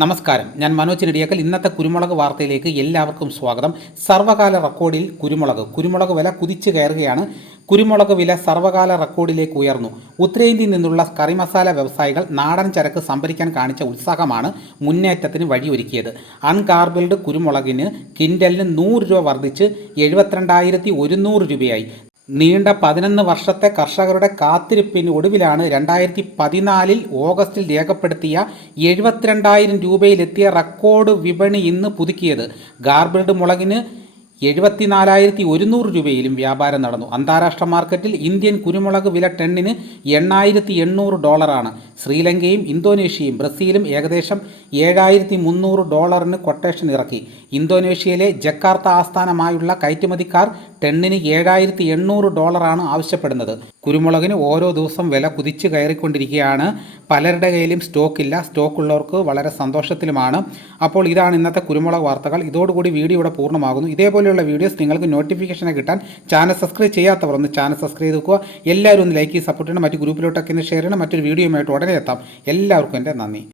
നമസ്കാരം. ഞാൻ മനോജ് നെടിയാക്കൽ ഇന്നത്തെ കുരുമുളക് വാർത്തയിലേക്ക് എല്ലാവർക്കും സ്വാഗതം. സർവകാല റെക്കോർഡിൽ കുരുമുളക്. കുരുമുളക് വില കുതിച്ചു കയറുകയാണ്. കുരുമുളക് വില സർവകാല റെക്കോർഡിലേക്ക് ഉയർന്നു. ഉത്തരേന്ത്യയിൽ നിന്നുള്ള കറി മസാല വ്യവസായികൾ നാടൻ ചരക്ക് സംഭരിക്കാൻ കാണിച്ച ഉത്സാഹമാണ് മുന്നേറ്റത്തിന് വഴിയൊരുക്കിയത്. അൺകാർബിൾഡ് കുരുമുളകിന് കിൻഡലിന് നൂറ് രൂപ വർദ്ധിച്ച് എഴുപത്തിരണ്ടായിരത്തി ഒരുന്നൂറ് രൂപയായി. നീണ്ട പതിനൊന്ന് വർഷത്തെ കർഷകരുടെ കാത്തിരിപ്പിന് ഒടുവിലാണ് രണ്ടായിരത്തി പതിനാലിൽ ഓഗസ്റ്റിൽ രേഖപ്പെടുത്തിയ എഴുപത്തിരണ്ടായിരം രൂപയിലെത്തിയ റെക്കോർഡ് വിപണി ഇന്ന് പുതുക്കിയത്. ഗാർബിൾഡ് മുളകിന് എഴുപത്തിനാലായിരത്തി ഒരുന്നൂറ് രൂപയിലും വ്യാപാരം നടന്നു. അന്താരാഷ്ട്ര മാർക്കറ്റിൽ ഇന്ത്യൻ കുരുമുളക് വില ടെണ്ണിന് എണ്ണായിരത്തി എണ്ണൂറ് ഡോളറാണ്. ശ്രീലങ്കയും ഇന്തോനേഷ്യയും ബ്രസീലും ഏകദേശം ഏഴായിരത്തി മുന്നൂറ് ഡോളറിന് കൊട്ടേഷൻ ഇറക്കി. ഇന്തോനേഷ്യയിലെ ജക്കാർത്ത ആസ്ഥാനമായുള്ള കയറ്റുമതിക്കാർ ടെണ്ണിന് ഏഴായിരത്തി എണ്ണൂറ് ഡോളറാണ് ആവശ്യപ്പെടുന്നത്. കുരുമുളകിന് ഓരോ ദിവസം വില കുതിച്ചു കയറിക്കൊണ്ടിരിക്കുകയാണ്. പലരുടെ കയ്യിലും സ്റ്റോക്കില്ല. സ്റ്റോക്കുള്ളവർക്ക് വളരെ സന്തോഷത്തിലുമാണ്. അപ്പോൾ ഇതാണ് ഇന്നത്തെ കുരുമുളക് വാർത്തകൾ. ഇതോടുകൂടി വീഡിയോ ഇവിടെ പൂർണമാകുന്നു. ഇതേപോലെയുള്ള വീഡിയോസ് നിങ്ങൾക്ക് നോട്ടിഫിക്കേഷനെ കിട്ടാൻ ചാനൽ സബ്സ്ക്രൈബ് ചെയ്യാത്തവർ ഒന്ന് ചാനൽ സബ്സ്ക്രൈബ് ചെയ്ത് എല്ലാവരും ഒന്ന് ലൈക്ക് സപ്പോർട്ട് ചെയ്യണം. മറ്റ് ഗ്രൂപ്പിലോട്ടൊക്കെ ഒന്ന് ഷെയർ ചെയ്യണം. മറ്റൊരു വീഡിയോയുമായിട്ട് ഉടനെ എത്താം എല്ലാവർക്കും എന്റെ നന്ദി.